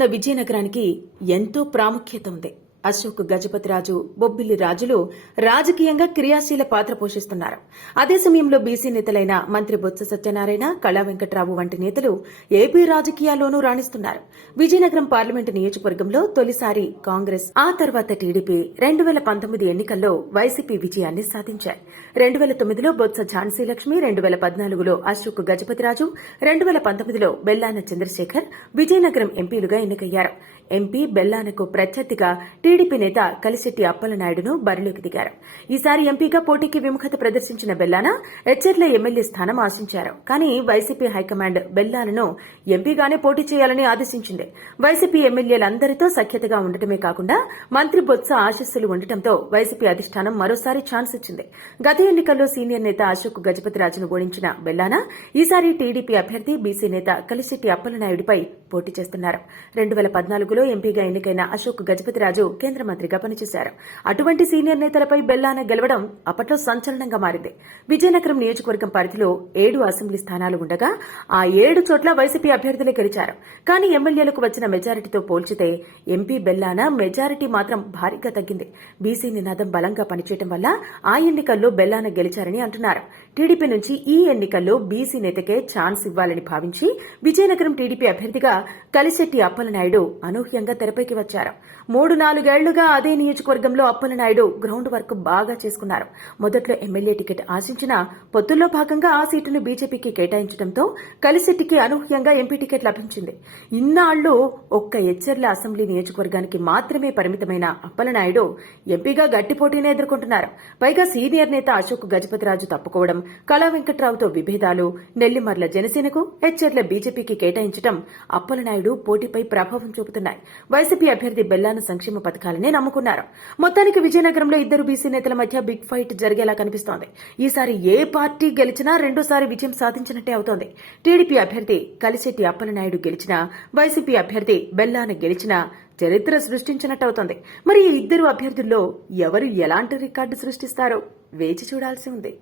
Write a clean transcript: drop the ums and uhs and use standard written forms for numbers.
ఉన్న విజయనగరానికి ఎంతో ప్రాముఖ్యత ఉంది. అశోక్ గజపతిరాజు, బొబ్బిలి రాజులు రాజకీయంగా క్రియాశీల పాత్ర పోషిస్తున్నారు. అదే సమయంలో బీసీ నేతలైన మంత్రి బొత్స సత్యనారాయణ, కళా వెంకట్రావు వంటి నేతలు ఏపీ రాజకీయాల్లోనూ రాణిస్తున్నారు. విజయనగరం పార్లమెంటు నియోజకవర్గంలో తొలిసారి కాంగ్రెస్, ఆ తర్వాత టీడీపీ 2019 ఎన్నికల్లో వైసీపీ విజయాన్ని సాధించాయి. 2009లో బొత్స ఝాన్సీ లక్ష్మి, 2014లో అశోక్ గజపతిరాజు, 2019లో బెల్లాన చంద్రశేఖర్ విజయనగరం ఎంపీలుగా ఎన్నికయ్యారు. ఎంపీ బెల్లానకు ప్రత్యర్థిగా టీడీపీ నేత కలిశెట్టి అప్పలనాయుడును బరిలోకి దిగారు. ఈసారి ఎంపీగా పోటీకి విముఖత ప్రదర్శించిన బెల్లాన ఎచ్చెర్ల ఎమ్మెల్యే స్థానం ఆశించారు. కానీ వైసీపీ హైకమాండ్ బెల్లానను ఎంపీగానే పోటీ చేయాలని ఆదేశించింది. వైసీపీ ఎమ్మెల్యేలందరితో సఖ్యతగా ఉండటమే కాకుండా మంత్రి బొత్స ఆశీస్సులు ఉండటంతో వైసీపీ అధిష్టానం మరోసారి ఛాన్స్ ఇచ్చింది. గత ఎన్నికల్లో సీనియర్ నేత అశోక్ గజపతిరాజును ఓడించిన బెల్లాన ఈసారి టీడీపీ అభ్యర్థి బీసీ నేత కలిశెట్టి అప్పలనాయుడిపై పోటీ చేస్తున్నారు. 2014లో ఎంపీగా ఎన్నికైన అశోక్ గజపతిరాజు కేంద్ర మంత్రిగా పనిచేశారు. అటువంటి సీనియర్ నేతలపై బెల్లాన గెలవడం అప్పట్లో సంచలనంగా మారింది. విజయనగరం నియోజకవర్గం పరిధిలో 7 అసెంబ్లీ స్థానాలు ఉండగా ఆ 7 చోట్ల వైసీపీ అభ్యర్థులే గెలిచారు. కానీ ఎమ్మెల్యేలకు వచ్చిన మెజారిటీతో పోల్చితే ఎంపీ బెల్లాన మెజారిటీ మాత్రం భారీగా తగ్గింది. బీసీ నినాదం బలంగా పనిచేయడం వల్ల ఆ ఎన్నికల్లో బెల్లాన గెలిచారని అంటున్నారు. టీడీపీ నుంచి ఈ ఎన్నికల్లో బీసీ నేతకే ఛాన్స్ ఇవ్వాలని భావించి విజయనగరం టీడీపీ అభ్యర్థిగా కలిశెట్టి అప్పలనాయుడు అనూహ్యంగా తెరపైకి వచ్చారు. 3-4 ఏళ్లుగా అదే నియోజకవర్గంలో అప్పలనాయుడు గ్రౌండ్ వర్క్ బాగా చేసుకున్నారు. మొదట్లో ఎమ్మెల్యే టికెట్ ఆశించిన పొత్తుల్లో భాగంగా ఆ సీటును బీజేపీకి కేటాయించడంతో కలిశెట్టికి అనూహ్యంగా ఎంపీ టికెట్ లభించింది. ఇన్నాళ్లు ఒక్క ఎచ్చెర్ల అసెంబ్లీ నియోజకవర్గానికి మాత్రమే పరిమితమైన అప్పలనాయుడు ఎంపీగా గట్టి పోటీని ఎదుర్కొంటున్నారు. పైగా సీనియర్ నేత అశోక్ గజపతిరాజు తప్పుకోవడం, కళా వెంకట్రావుతో విభేదాలు, నెల్లిమర్ల జనసేనకు, ఎచ్చెర్ల బీజేపీకి కేటాయించడం అప్పలనాయుడు పోటీపై ప్రభావం చూపుతున్నాయి. వైసీపీ అభ్యర్థి బెల్లాన సంక్షేమ పథకాలనే నమ్ముకున్నారు. మొత్తానికి విజయనగరంలో ఇద్దరు బీసీ నేతల మధ్య బిగ్ ఫైట్ జరిగేలా కనిపిస్తోంది. ఈసారి ఏ పార్టీ గెలిచినా రెండోసారి విజయం సాధించినట్టే అవుతోంది. టీడీపీ అభ్యర్థి కలిశెట్టి అప్పలనాయుడు గెలిచినా, వైసీపీ అభ్యర్థి బెల్లాన గెలిచినా చరిత్ర సృష్టించినట్టవుతోంది. మరి ఈ ఇద్దరు అభ్యర్థుల్లో ఎవరు ఎలాంటి రికార్డు సృష్టిస్తారో వేచి చూడాల్సి ఉంది.